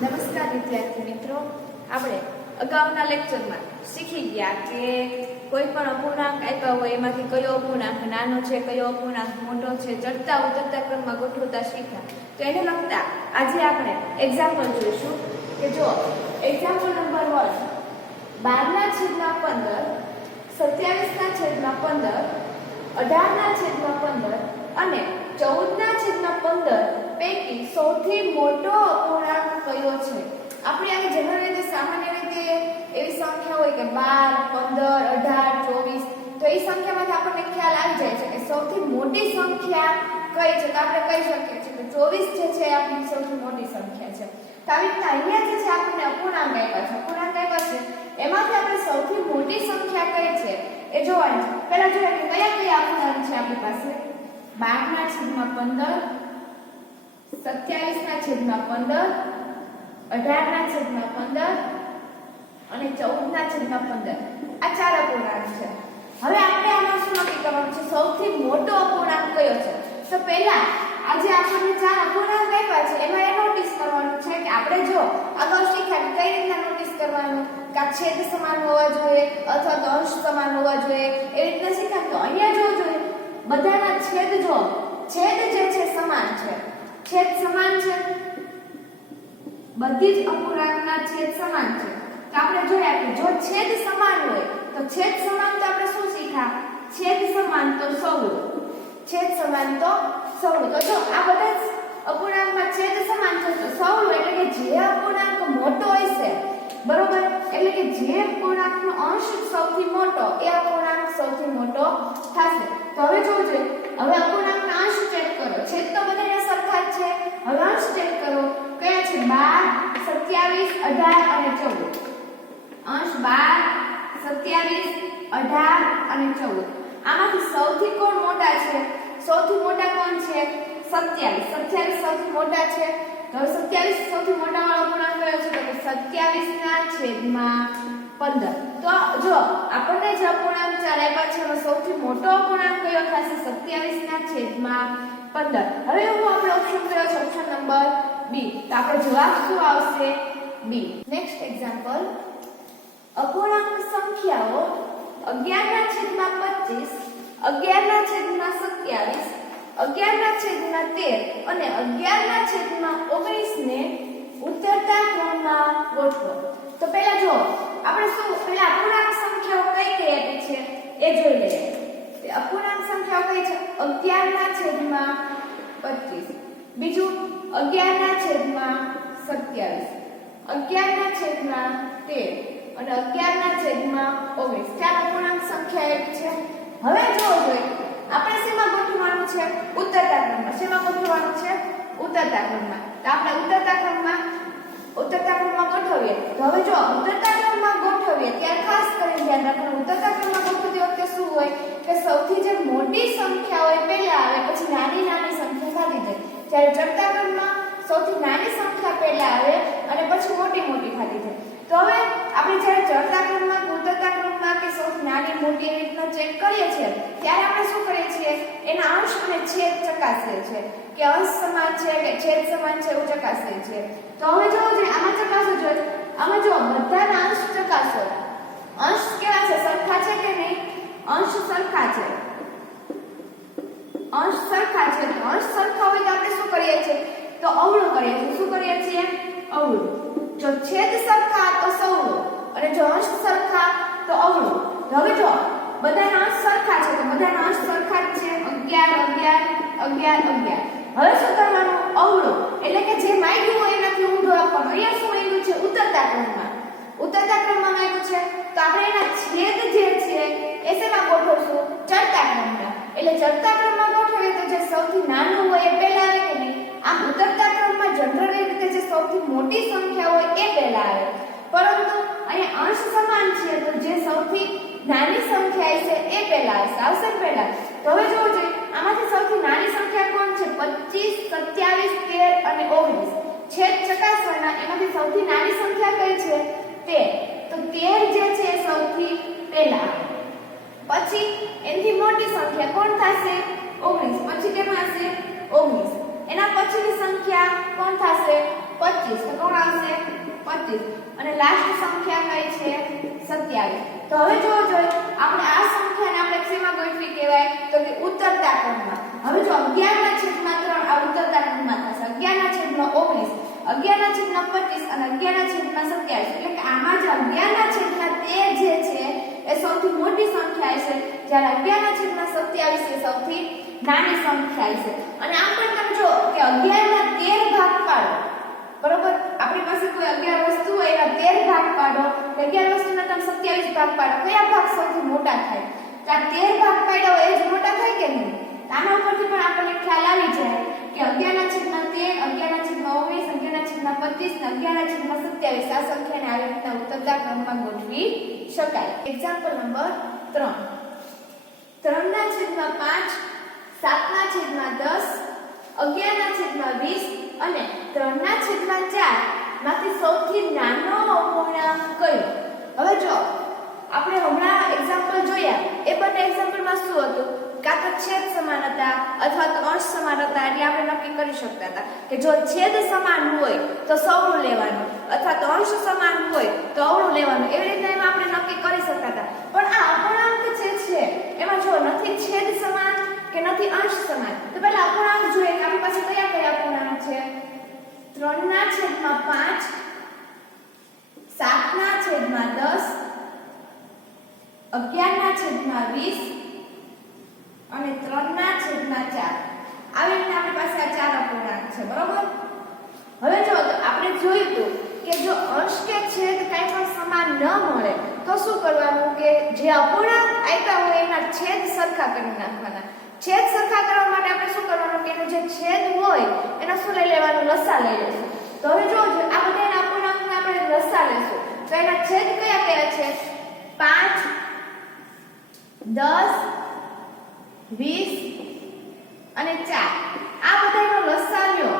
નમસ્કાર વિદ્યાર્થી મિત્રો, આપણે અગાઉના લેક્ચરમાં શીખી ગયા કે કોઈ પણ અપૂર્ણાંક આપ્યા હોય એમાંથી કયો અપૂર્ણાંક નાનો છે, કયો અપૂર્ણાંક મોટો છે, ચડતા ઉતરતા ક્રમમાં ગોઠવતા શીખ્યા. તો એને લગતા આજે આપણે એક્ઝામ્પલ જોઈશું કે જો એક્ઝામ્પલ નંબર 1 12/15, 27/15, 18/15 અને 14/15 પૈકી સૌથી મોટો અપૂર્ણાંક કયો છે? આપણે આને જનરલ રીતે સામાન્ય રીતે એવી સંખ્યા હોય કે 12, 15, 18, 24, તો એ સંખ્યામાંથી આપણને ખ્યાલ આવી જાય છે કે સૌથી મોટી સંખ્યા કઈ છે. તો આપણે કહી શકીએ છીએ કે 24 જે છે એ આપણી સૌથી મોટી સંખ્યા છે. તો આવી રીતના અહીંયા જે છે આપણને અપૂર્ણાંક આપ્યા છે, એમાંથી આપણે સૌથી મોટી સંખ્યા કઈ છે એ જોવાની છે. પહેલા જોઈએ કે કયા કયા અપૂર્ણાંક છે આપણી પાસે. 12/15, 27/15, 18/15 અને 14/15 આ ચાર અપૂર્ણાંક છે. હવે આપણે આમાં શું નક્કી કરવાનું છે? સૌથી મોટો અપૂર્ણાંક કયો છે? તો પહેલા આજે આપણને ચાર અપૂર્ણાંક આપ્યા છે એમાં એ નોટિસ કરવાનું છે કે આપણે જો અગાઉ શીખ્યા કઈ રીતના નોટિસ કરવાનું કે આ છેદ સમાન હોવા જોઈએ અથવા તો અંશ સમાન હોવા જોઈએ, એ રીતના શીખ્યા. તો અહીંયા જો જોઈએ બધાના છેદ જો છેદ જે છે સમાન છે, છેદ સમાન છે, બધી જ અપૂર્ણાંકના છેદ સમાન છે. તો આપણે જોયા કે જો છેદ સમાન હોય તો છેદ સમાન તો આપણે શું શીખ્યા? છેદ સમાન તો સૌનું, છેદ સમાન તો સૌનું. તો જો આ બધા જ અપૂર્ણાંકમાં છેદ સમાન છે તો સૌનું એટલે કે જે અપૂર્ણાંક મોટો હોય છે, બરોબર, એટલે કે જે અપૂર્ણાંકનો અંશ સૌથી મોટો એ અપૂર્ણાંક સૌથી મોટો થશે. તો હવે જોજો, હવે અપૂર્ણાંકના અંશ ચેક કરો. છેદ તો બધાના સરખા જ છે. હવે અંશ ચેક કરો કયા છે? 12, 27, 18 અને 14. અંશ 12, 27, 18 અને 14. આમાંથી સૌથી કોણ મોટા છે? સૌથી મોટા કોણ છે? 27. 27 સૌથી મોટા છે. તો 27 સૌથી મોટા વાળો અપૂર્ણાંક કયો છે? તો 27/15. તો જો આપણને જે અપૂર્ણાંક ચાર આપ્યા છે એમાં સૌથી મોટો અપૂર્ણાંક કયો થશે? 27/15. હવે હું આપણો ઓપ્શન કયો છે? Option number B. તો આપણો જવાબ શું આવશે? બી. નેક્સ્ટ એક્ઝામ્પલ, અપૂર્ણાંક સંખ્યાઓ 11/25, 11/27, 11/13 અને 11/19 ને ઉતરતા ક્રમમાં ગોઠવો. તો પહેલા જો આપણે શું પહેલા અપૂર્ણાંક સંખ્યાઓ કઈ કઈ આપી છે એ જોઈ લઈએ. તે અપૂર્ણાંક સંખ્યાઓ કઈ છે? 11/25, બીજું 11/27, 11/13 અને 11/19. ચાર અપૂર્ણાંક સંખ્યા આપી છે. હવે જો જોઈએ આપણે શેમાં ગોઠવવાનું છે? ઉતરતા ક્રમમાં. શેમાં ગોઠવવાનું છે? ઉતરતા ક્રમમાં. તો આપણે ઉતરતા ક્રમમાં ગોઠવીએ. તો હવે જો ઉતરતા ક્રમમાં ગોઠવીએ ત્યારે ખાસ કરીને ધ્યાન રાખવાનું, ઉતરતા ક્રમમાં ગોઠવતી વખતે શું હોય કે સૌથી જે મોટી સંખ્યા હોય પહેલા આવે, પછી નાની સંખ્યા થતી જાય. જ્યારે ચડતા ક્રમમાં સૌથી નાની સંખ્યા પહેલા આવે અને પછી મોટી થતી જાય. તો હવે આપણે જ્યારે ચડતા ક્રમમાં, ઉતરતા ક્રમમાં કે સૌથી નાની મોટી એવી રીતના ચેક કરીએ છીએ ત્યારે આપણે શું કરીએ છીએ? એના અંશ અને છેદ ચકાસીએ છીએ કે અંશ સમાન છે કે છેદ સમાન છે એવું ચકાસીએ છીએ. તો હવે જોવો જોઈએ આમાં ચકાસો જોઈએ. આમાં જો બધાના અંશ ચકાસો. અંશ કેવા છે? સરખા છે કે નહીં? અંશ સરખા છે. અંશ સરખા છે. તો અંશ સરખા હોય તો આપણે શું કરીએ છીએ? તો અવળું કરીએ છીએ. શું કરીએ છીએ? અવળું. જો છેદ સરખા તો સૌનું અને જો અંશ સરખા તો અવળું. હવે જો બધાના અંશ સરખા છે તો બધાના અંશ સરખા જ છે. 11, 11, 11. હવે શું કરવાનું? અવળું એટલે કે જે માંગ્યું હોય એનાથી ઊંધો આપવાનું. અહીંયા શું માંગ્યું છે? ઉતરતા ક્રમમાં. ઉતરતા ક્રમમાં માંગ્યું છે તો આપણે એના છેદ જે છે એ શેમાં ગોઠવશું? ચડતા ક્રમમાં. એટલે ચડતા ક્રમમાં ગોઠવીએ તો જે સૌથી નાનું હોય એ પહેલા આવે કે નહીં? આમ ઉતરતા ક્રમમાં જનરલી રીતે જે સૌથી મોટી સંખ્યા હોય એ પહેલા આવે, પરંતુ અહીંયા અંશ સમાન છે તો જે સૌથી નાની સંખ્યા છે એ પહેલા આવશે પહેલા. તો હવે જોવો જોઈએ આમાંથી સૌથી નાની સંખ્યા કોણ છે? 25, 27, 13 અને 19. છેદ ચકાસવાના. એમાંથી સૌથી નાની સંખ્યા કઈ છે? 13. તો 13 જે છે એ સૌથી પહેલા. પછી એનાથી મોટી સંખ્યા કોણ થશે? 19. પછી કેમ આવશે? 19. એના પછી પછીની સંખ્યા કોણ થશે 25 તો કોણ આવશે 25 અને લાસ્ટ સંખ્યા કઈ છે 27 તો હવે જોજો આપણે આ સંખ્યાને આપણે શેમાં ગોઠવી કહેવાય તો કે ઉત્તરતા ક્રમમાં હવે જો 11/3 આ ઉત્તરતા ક્રમમાં થશે 11/19 11/25 અને 11/27 એટલે કે આમાં જે 11/13 જે છે એ સૌથી મોટી સંખ્યા છે જ્યારે 11/27 એ સૌથી નાની સંખ્યા છે અને આમ પણ તમે જો કે 11 ના 13 ભાગ પાડો બરોબર આપણી પાસે કોઈ 11 વસ્તુ હોય એના 13 ભાગ પાડો 11 વસ્તુના તમે 27 ભાગ પાડો કયા ભાગ સૌથી મોટા થાય તો આ 13 ભાગ પાડ્યો એ જ મોટા થાય કે નહીં આના ઉપરથી પણ આપણને ખ્યાલ આવી જાય કે 11/13 11/19 11/25 ને 11/27 આ સંખ્યાને આવી રીતના ઉત્તરતા ક્રમમાં ગોઠવી શકાય એક્ઝામ્પલ નંબર 3 3/5 7/10 11/20 અને 3/4 માંથી સૌથી નાનો અપૂર્ણાંક કયો હવે જો આપણે હમણાં એક્ઝામ્પલ જોયા એ બંને એક્ઝામ્પલમાં શું હતું કાં તો છેદ સમાન હતા અથવા તો અંશ સમાન હતા એટલે આપણે નક્કી કરી શકતા હતા કે જો છેદ સમાન હોય તો સૌનું લેવાનું અથવા તો અંશ સમાન હોય તો અવળું લેવાનું એવી રીતે એમાં આપણે નક્કી કરી શકતા હતા પણ આ અપૂર્ણાંક જે છે એમાં જો નથી છેદ સમાન કે નથી અંશ સમાન તો પહેલા અપૂર્ણાંક જોઈએ કે આપણી પાસે કયા કયા અપૂર્ણાંક છે 3/5 7/10 11/20 અને 3/4 આવી રીતે આપણી પાસે આ ચાર અપૂર્ણાંક છે બરોબર હવે જો આપણે જોયું હતું કે જો અંશ કે છેદ કંઈ પણ સમાન ન મળે તો શું કરવાનું કે જે અપૂર્ણાંક આપ્યા હોય એના છેદ સરખા કરી નાખવાના છેદ સરખા કરવા માટે આપણે શું કરવાનું કે એનો જે છેદ હોય એનો શું લઈ લેવાનું લસા લઈ લેશું તો હવે જો આ બધા અપૂર્ણાંકને આપણે લસા લેશું તો એના છેદ કયા કયા છે 5 10 20 અને 4 આ બધાનો લસા લ્યો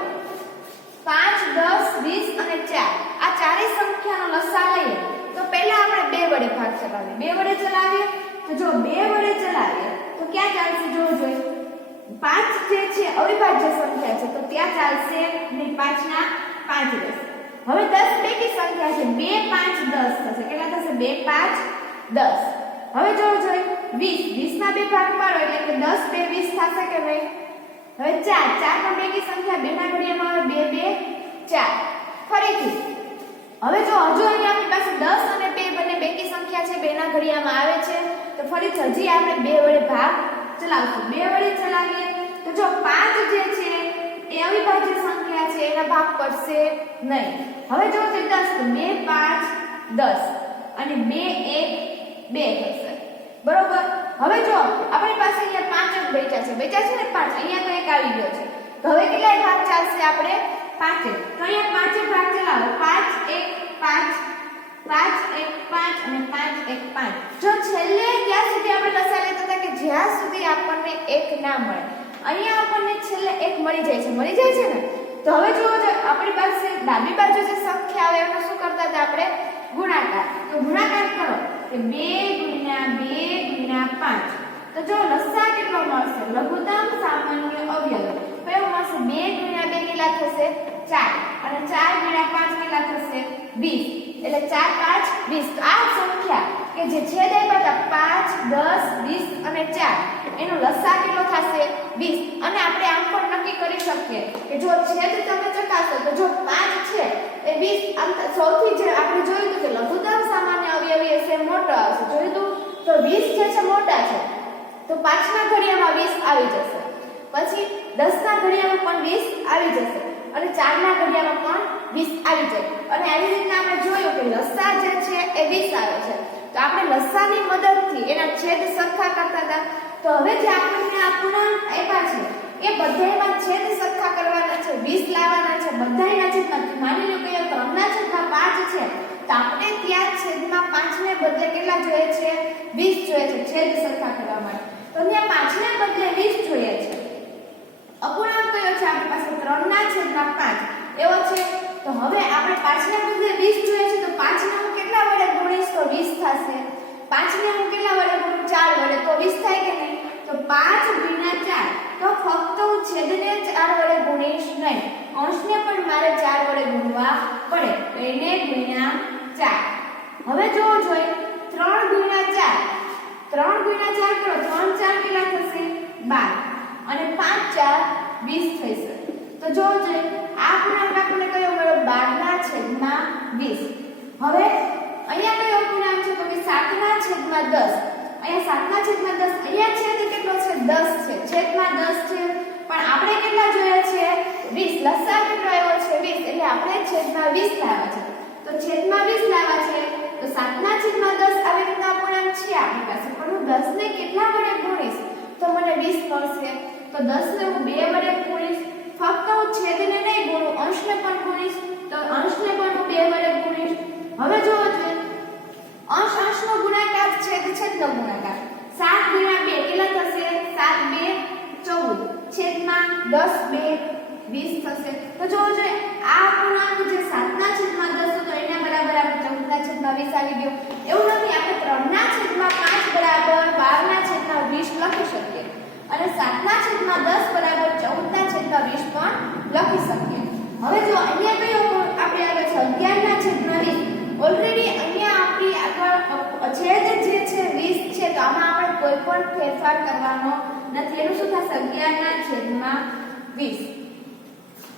5 10 20 અને 4 આ ચારેય સંખ્યાનો લસા લઈએ તો પહેલા આપણે 2 વડે ભાગ ચલાવીએ 2 વડે ચલાવીએ તો જો 2 વડે ચલાવીએ તો ક્યાં ચાલશે જોજો 5 જે છે અવિભાજ્ય સંખ્યા છે તો ત્યાં ચાલશે ને 5 ના 5 રહેશે હવે 10 બેકી સંખ્યા છે 2 5 10 થશે કેટલા થશે 2 5 10 હવે જોજો 20 ના 2 ભાગ પાડો એટલે કે 10 2 20 થશે કે નહીં હવે 4 પણ બેકી સંખ્યા 2 ના ઘડિયામાં આવે 2 2 4 ફરીથી હવે જો હજુ અહીંયા આપણી પાસે 10 અને 2 બંને બેકી સંખ્યા છે 2 ના ઘડિયામાં આવે છે તો ફરીથી હજી આપણે 2 વડે ભાગ ચલાવશું 2 વડે ચલાવીએ તો જો 5 જે છે એ અવિભાજ્ય સંખ્યા છે એના ભાગ પડશે નહીં હવે જો 10 તો 2 5 10 અને 2 1 2 થશે બરોબર હવે જો આપણી પાસે અહીંયા 5 જ બેચા છે ને 5 અહીંયા તો એક આવી ગયો છે તો હવે કેટલાય ભાગ ચાલશે આપણે 5 તો અહીંયા 5 ભાગ ચલાવો 5 1 5 5 1 5 અને 5 1 5 જો છેલ્લે ત્યાં સુધી આપણે લસા લેતા હતા કે જ્યાં સુધી આપણને 1 ના મળે અહીંયા આપણને છેલ્લે 1 મળી જાય છે ને તો હવે જો આપણી પાસે ડાબી બાજુ જે સંખ્યા આવે એનો શું કરતા હતા આપણે ગુણાકાર તો ગુણાકાર કરો કે 2 * 2 * 5 તો જો લસા કેટલો મળશે લઘુત્તમ સામાન્ય અવયવ કયો મળશે 2 * 2 કેટલા થશે 4 અને 4 * 5 કેટલા થશે 20 એટલે 4 5 20 તો આ સંખ્યા કે જે છેદ આપ્યા હતા 5 10 20 અને 4 એનો લસા કેટલો થશે 20 અને આપણે આમ પણ નક્કી કરી શકીએ કે જો છેદ તમે ચકાસો તો જો 5 છે એ 20 આમ સૌથી જે આપણે જોયું હતું કે લઘુત્તમ સામાન્ય અવયવી હશે મોટો આવશે જોયું હતું તો 20 જે છે મોટા છે તો 5 ના ઘડિયામાં 20 આવી જશે પછી 10 ના ઘડિયામાં પણ 20 આવી જશે અને 4 ના ઘડિયામાં પણ 20 આવી જાય અને આવી રીતના આપણે જોયું કે લસા જે છે એ 20 આવે છે તો આપણે લસાની મદદથી એના છેદ સરખા કરતા હતા તો હવે જે આપણને આ પૂર્ણાંક આપ્યા છે એ બધાયમાં છેદ સરખા કરવાના છે 20 લાવવાના છે બધાયના છેદમાં માની લો કે 3/5 છે તો આપણે ત્યાં છેદમાં 5 ને બદલે કેટલા જોઈએ છે 20 જોઈએ છે છેદ સરખા કરવા માટે તો ત્યાં 5 ને બદલે 20 જોઈએ છે અપૂર્ણાંક કયો છે આપણી પાસે 3/5 એવો છે તો હવે આપણે 5 ને બદલે 20 જોઈએ છે તો 5 ને હું કેટલા વડે ગુણીશ તો 20 થશે 5 ને હું કેટલા વડે ગુણું 4 વડે તો 20 થાય કે નહીં તો 5 * 4 તો ફક્ત હું છેદને 4 વડે ગુણીશ નહીં 12 અને 5 4 20 થશે. તો જો આ પૂર્ણાંક આપણને કયો મળ્યો 12 ના છેદમાં 20. હવે અહીંયા કયો પૂર્ણાંક છે તો કે 7 ના છેદમાં 10. અહીંયા 7 ના છેદમાં 10, અહીંયા છેદ કેટલો છે 10 છે, છેદમાં 10 છે, પણ આપણે કેટલા જોયા છે 20. લસાઅ કેટલો આવ્યો છે 20, એટલે આપણે છેદમાં 20 લાવ્યા છે. તો છેદમાં 20 લાવ્યા છે તો 7 ના છેદમાં 10 આવી રીતના પૂર્ણાંક છે આપણી પાસે, પણ હું 10 ને કેટલા વડે ગુણીશ તો મને 20 મળશે. તો 10 ને હું 2 વડે ગુણીશ, ફક્ત હું છેદને નહીં ગુણું, અંશને પણ ગુણીશ, તો અંશને પણ હું 2 વડે ગુણીશ. હવે જોવો જોઈએ અંશ અંશનો ગુણાકાર, છેદ છેદનો ગુણાકાર. 7 ગુણ્યા 2 કેટલા થશે 7 2 14 છેદમાં 10 2 20 થશે. તો જોવો જોઈએ આ પૂર્ણાંક જે 7 ના છેદમાં 10 હતો એના બરાબર આપણે 14 ના છેદમાં 20 આવી ગયો. એવું નથી, આપણે 3 ના છેદમાં 5 બરાબર 12 ના છેદમાં 20 લખી શકીએ અને 7 ના છેદમાં 10 બરાબર 14 ના છેદમાં 20 પણ લખી શકીએ. હવે જો અહીંયા કયો આપણે આવે છે 11 ના છેદમાં 20. ઓલરેડી અહીંયા આપણી આગળ છેદ જે છે 20 છે, તો આમાં આપણે કોઈ પણ ફેરફાર કરવાનો નથી. એનું શું થશે 11 ના છેદમાં 20.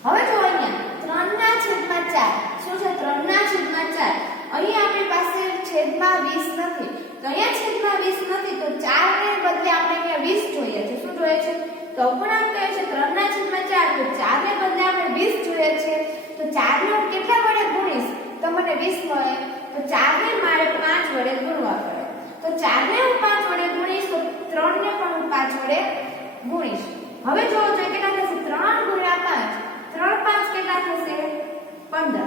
હવે જો અહીંયા 3 ના છેદમાં 4 શું છે 3 ના છેદમાં 4. અહીંયા આપણી પાસે છેદમાં 20 નથી, તો અહીંયા છેદમાં 20 નથી, તો 4 ને બદલે આપણે અહીંયા 20 જોઈએ છે. શું જોઈએ છે તો અપૂર્ણાંક કયો છે 3 ના છેદમાં 4, તો 4 ને બદલે આપણે 20 જોઈએ છે. તો 4 ને હું કેટલા વડે ગુણીશ તો મને 20 મળે. તો 4 ને મારે 5 વડે ગુણવા પડે. તો 4 ને હું 5 વડે ગુણીશ તો 3 ને પણ હું 5 વડે ગુણીશ. હવે જોવો જોઈએ કેટલા થશે 3 ગુણ્યા 5, 3 5 કેટલા થશે 15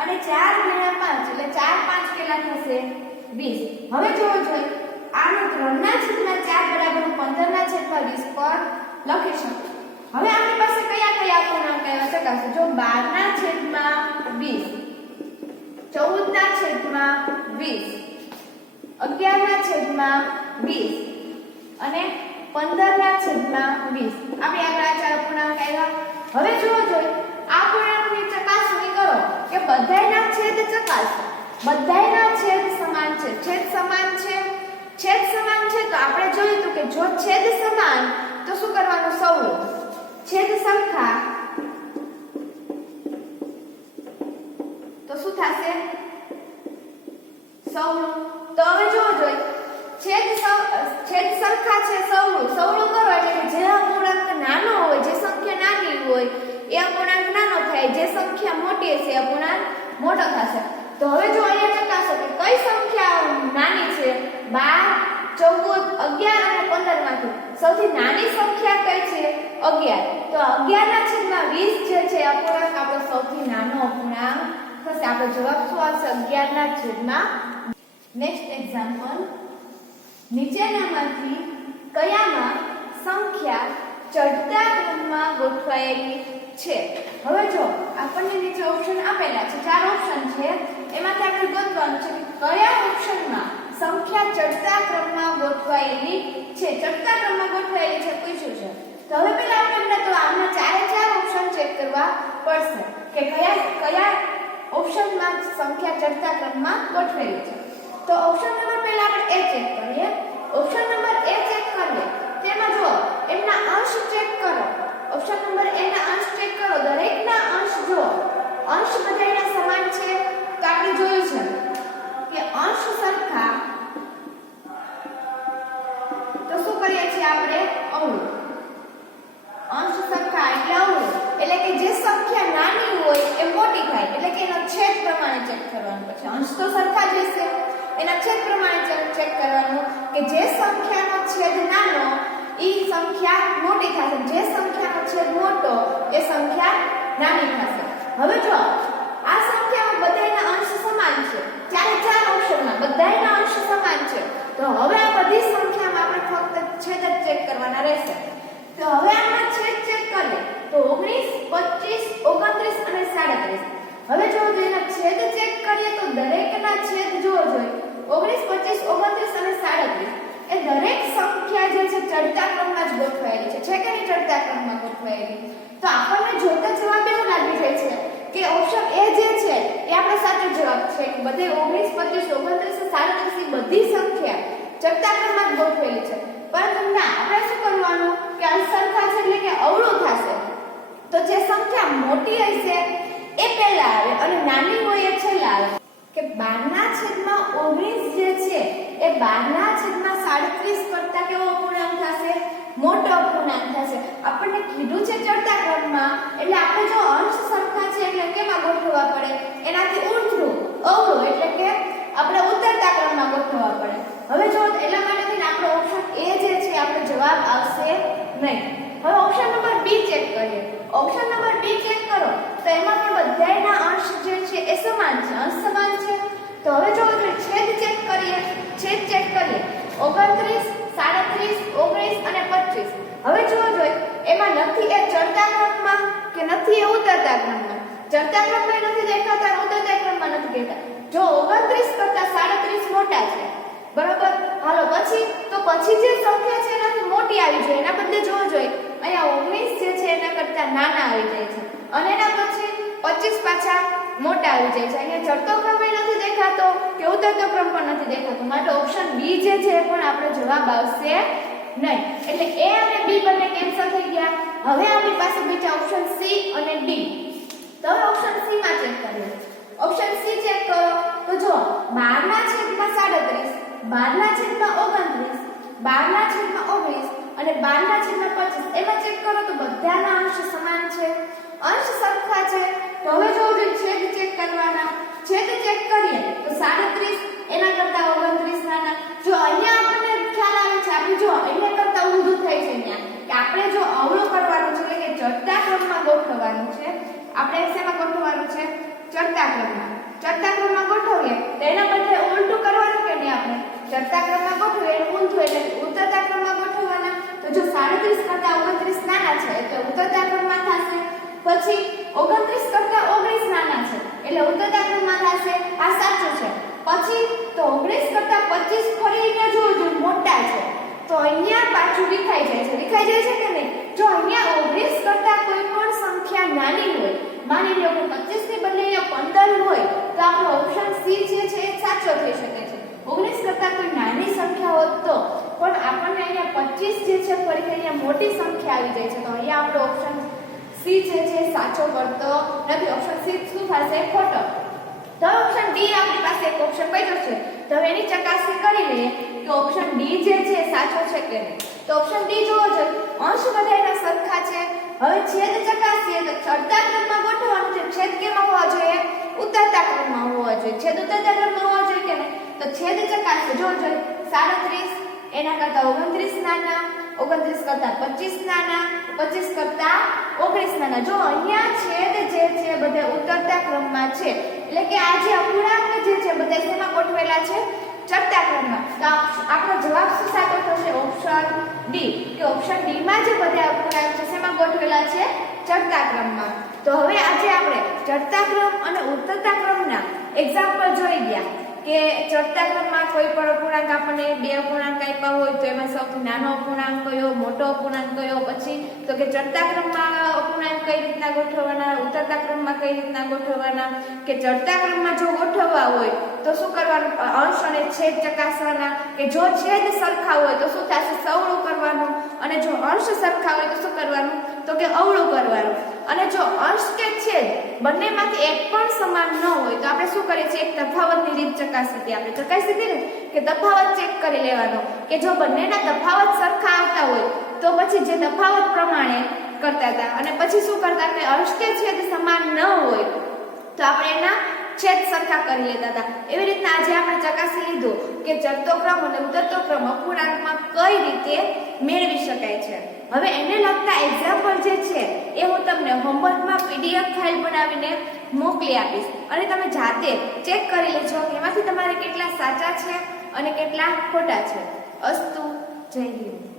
અને 4 ગુણ્યા 5 એટલે 4 5 કેટલા થશે 20. હવે જોવો જોઈએ આનો 3 ના છેદમાં 4 બરાબર 15 ના છેદમાં 20 પર લખી શકું. હવે આપણી પાસે કયા કયા પૂર્ણાંક આવ્યા ચકાસો. જો 12 ના છેદમાં 20, 14 ના છેદમાં 20, 11 ના છેદમાં 20 અને 15 ના છેદમાં 20. આપણે આગળ આ ચાર પૂર્ણાંક આવ્યા. હવે જોવો જોઈએ આ પૂર્ણાંકની ચકાસણી કરો કે બધાયના છેદ ચકાસો. બધાયના છેદ સમાન છે. છેદ સમાન છે, છેદ સમાન છે તો આપણે જોયું હતું કે જો છેદ સમાન તો શું કરવાનું સૌનું છેદ સરખા તો શું થશે સૌનું. તો હવે જોવો જોઈએ છેદ સરખા છે સૌનું કરો એટલે કે જે અપૂર્ણાંક નાનો હોય, જે સંખ્યા નાની હોય એ અપૂર્ણાંક નાનો થાય, જે સંખ્યા મોટી હશે એ અપૂર્ણાંક મોટો થશે. તો હવે જો અહીંયા ચકાસો કે કઈ સંખ્યા નાની છે 12 14 11 અને 15 માંથી સૌથી નાની સંખ્યા કઈ છે 11. તો 11 ના છેદમાં 20 જે છે અપૂર્ણાંક આપણો સૌથી નાનો અપૂર્ણાંક થશે. આપણો જવાબ શું આવશે 11 ના છેદમાં. નેક્સ્ટ એક્ઝામ્પલ, નીચેનામાંથી કયામાં સંખ્યા ચડતા ક્રમમાં ગોઠવાયેલી છે. હવે જો આપણને નીચે ઓપ્શન આપેલા છે, 4 ઓપ્શન છે, એમાંથી આપણે ગોતવાનું છે કે કયા ઓપ્શનમાં સંખ્યા ચડતા ક્રમમાં ગોઠવાયેલી છે. ચડતા ક્રમમાં ગોઠવાયેલી છે પૂછ્યું છે. તો હવે પહેલા આપણે તો આના ચારે ચાર ઓપ્શન ચેક કરવા પડશે કે કયા ઓપ્શનમાં સંખ્યા ચડતા ક્રમમાં ગોઠવાયેલી છે. તો ઓપ્શન નંબર પહેલા આપણે એ ચેક કરીએ. ઓપ્શન નંબર એ ચેક કરીએ તેમાં જો એના અંશ ચેક કરો. ઓપ્શન નંબર એ ના અંશ ચેક કરો. દરેકના અંશ જો અંશ બધાયના સમાન છે તો આપણે જોયું છે કે અંશ સરખા તો શું કરીએ છીએ આપણે અવળું. અંશ સરખા એટલે અવળું એટલે કે જે સંખ્યા નાની હોય એ મોટી થાય એટલે કે એનો છેદ પ્રમાણે ચેક કરવાનું. પછી અંશ તો સરખા જ હશે, એના છેદ પ્રમાણે ચેક કરવાનું કે જે સંખ્યાનો છેદ નાનો એ સંખ્યા મોટી થશે, જે સંખ્યાનો છેદ મોટો એ સંખ્યા નાની થશે. હવે જો આ સંખ્યામાં બધાયના અંશ સમાન છે, ચારે ચાર ઓપ્શનમાં બધાયના અંશ સમાન છે. તો હવે આ બધી સંખ્યામાં આપણે ફક્ત છેદ જ ચેક કરવાના રહેશે. તો હવે આપણે છેદ ચેક કરીએ તો 19 25 29 અને 37. હવે જો એના છેદ ચેક કરીએ તો દરેકના છેદ જોવો જોઈએ 19 25 29 અને 37. એ દરેક સંખ્યા જે છે ચડતા ક્રમમાં જ ગોઠવાયેલી છે કે નહીં ચડતા ક્રમમાં ગોઠવાયેલી. તો આપણને જોતા જવાબ એવું લાગી જાય છે કે ઓપ્શન એ જે છે એ આપણો સાચો જવાબ છે કે બધે 19 25 29 37 બધી સંખ્યા ચડતા ક્રમમાં જ ગોઠવેલી છે. પરંતુ ના, આપણે શું કરવાનું કે સંખ્યા મોટી હશે એ પહેલા આવે અને નાની હોય એ છેલ્લા આવે કે 12/19 જે છે એ 12/37 કરતા કેવો અપૂર્ણાંક થશે મોટો અપૂર્ણાંક થશે આપણને કીધું છે ચડતા ક્રમમાં એટલે આપણે જો અંશ સરખા છે એટલે કેમાં ગોઠવવા પડે એનાથી ઉલટું અવળો એટલે કે આપણે ઉતરતા ક્રમમાં ગોઠવવા પડે હવે જો એટલા માટે આપણો ઓપ્શન એ જે છે આપણો જવાબ આવશે નહીં હવે ઓપ્શન નંબર બી ચેક કરીએ ઓપ્શન નંબર બી ચેક કરો તો એમાં પણ બધાયના અંશ જે છે એ સમાન છે અંશ સમાન છે તો હવે જો છેદ ચેક કરીએ 29 37 19 અને 25 હવે જોજો એમાં નથી એ ચડતા ક્રમમાં કે નથી એ ઉતરતા ક્રમમાં ચડતા ક્રમમાં નથી દેખાતા અને ઉતરતા ક્રમમાં નથી દેખાતા જો 29 કરતા 37 મોટા છે બરાબર હાલો પછી જે સંખ્યા છે એનાથી મોટી આવી જોઈએ એના બદલે જોજો અહીંયા 19 જે છે એના કરતા નાના આવી જાય છે અને એના પછી 25 પાછા મોટા આવી જાય છે અહીંયા ચડતો ક્રમ નથી દેખાતો કે ઉતરતો ક્રમ પણ નથી દેખાતો માટે ઓપ્શન બી જે છે પણ આપણો જવાબ આવશે નહીં એટલે એ અને બી બંને કેન્સલ થઈ ગયા હવે આપણી પાસે બીજા ઓપ્શન સી અને ડી તો હવે ઓપ્શન સી માં ચેક કરીએ ઓપ્શન સી ચેક કરો તો જો 12/37 12/29 12/19 અને 12/25 એમાં ચેક કરો તો બધાના અંશ સમાન છે અંશ સરખા છે તો હવે જો છેદ ચેક કરવાના છેદ ચેક કરીએ તો 37 એના કરતા 29 નાના જો અહીંયા આપણને ખ્યાલ આવે છે આપણે જો અહીંયા કરતા ઊંધું થાય છે અહીંયા કે આપણે જો અવળું કરવાનું છે એટલે કે ચડતા ક્રમમાં ગોઠવવાનું છે આપણે શેમાં ગોઠવવાનું છે ચડતા ક્રમમાં ગોઠવીએ તો એના બદલે ઉલટું કરવાનું કે નહીં આપણે ચડતા ક્રમમાં ગોઠવીએ એટલે ઊંધું એટલે ઉતરતા ક્રમમાં ગોઠવવાના તો જો 37 કરતા 29 નાના છે એટલે ઉતરતા ક્રમમાં થશે પછી 29 કરતા 19 નાના છે એટલે ઉતરતા ક્રમમાં થશે આ સાચું છે પછી તો 19 કરતા 25 ફરીને જોજો મોટા છે તો અહીંયા પાછું વિખાઈ જાય છે કે નહીં જો અહીંયા 19 કરતા કોઈ પણ સંખ્યા નાની હોય માની લો કે 25 ની બદલે અહીંયા 15 હોય તો આપણો ઓપ્શન સી જે છે એ સાચો થઈ શકે છે 19 કરતા કોઈ નાની સંખ્યા હોત તો પણ આપણને અહીંયા 25 જે છે ફરીથી અહીંયા મોટી સંખ્યા આવી જાય છે તો અહીંયા આપણો ઓપ્શન સી જે છે સાચો પડતો નથી ઓપ્શન સી શું થશે ખોટો તો ઓપ્શન ડી આપણી પાસે એક ઓપ્શન બચ્યો છે તો હવે એની ચકાસણી કરી લઈએ કે ઓપ્શન ડી જે છે સાચો છે કે નહીં તો ઓપ્શન ડી જોવો છે અંશ બધાયના સરખા છે હવે છેદ ચકાસીએ તો ચડતા ક્રમમાં ગોઠવવાનું છે છેદ કેમાં હોવા જોઈએ ઉતરતા ક્રમમાં હોવા જોઈએ છેદ ઉતરતા ક્રમમાં હોવા જોઈએ કે નહીં તો છેદ ચકાસીએ જોજો 37 એના કરતા 29 નાના 29 કરતા 25 નાના 25 કરતા 19 નાના જો અહીંયા છેદ જે છે બધા ઉતરતા ક્રમમાં છે એટલે કે આ જે અપૂર્ણાંક જે છે બધા શેમાં ગોઠવેલા છે ચડતા ક્રમમાં તો આપણો જવાબ શું સાચો થશે ઓપ્શન ડી કે ઓપ્શન ડી માં જે બધા અપૂર્ણાંક છે શેમાં ગોઠવેલા છે ચડતા ક્રમમાં તો હવે આજે આપણે ચડતા ક્રમ અને ઉતરતા ક્રમના એક્ઝામ્પલ જોઈ ગયા કે ચડતા ક્રમમાં કોઈ પણ અપૂર્ણાંક આપણને બે અપૂર્ણાંક આપ્યા હોય તો એમાં સૌથી નાનો અપૂર્ણાંક કયો મોટો અપૂર્ણાંક કયો પછી તો કે ચડતા ક્રમમાં અપૂર્ણાંક કઈ રીતના ગોઠવવાના ઉતરતા ક્રમમાં કઈ રીતના ગોઠવવાના કે ચડતા ક્રમમાં જો ગોઠવવા હોય તો શું કરવાનું અંશ અને છેદ ચકાસવાના કે જો છેદ સરખા હોય તો શું થશે સવળું કરવાનું અને જો અંશ સરખા હોય તો શું કરવાનું તો કે અવળું કરવાનું અને જો અંશ કે છેદ બંનેમાંથી એક પણ સમાન ન હોય તો આપણે શું કરીએ છીએ એક તફાવતની રીત ચકાસી હતી આપણે ચકાસી હતી ને કે તફાવત ચેક કરી લેવાનો કે જો બંનેના તફાવત સરખા આવતા હોય તો પછી જે તફાવત પ્રમાણે કરતા હતા અને પછી શું કરતા કે અંશ કે છેદ સમાન ન હોય તો આપણે એના છેદ સરખા કરી લેતા હતા એવી રીતના આજે આપણે ચકાસી લીધું કે ચડતો ક્રમ અને ઉતરતો ક્રમ અપૂર્ણાંકમાં કઈ રીતે મેળવી શકાય છે હવે એને લગતા એક્ઝામ્પલ જે છે એ હું તમને હોમવર્કમાં પીડીએફ ફાઇલ બનાવીને મોકલી આપીશ અને તમે જાતે ચેક કરી લેજો કે એમાંથી તમારે કેટલા સાચા છે અને કેટલા ખોટા છે અસ્તુ જય હિન્દ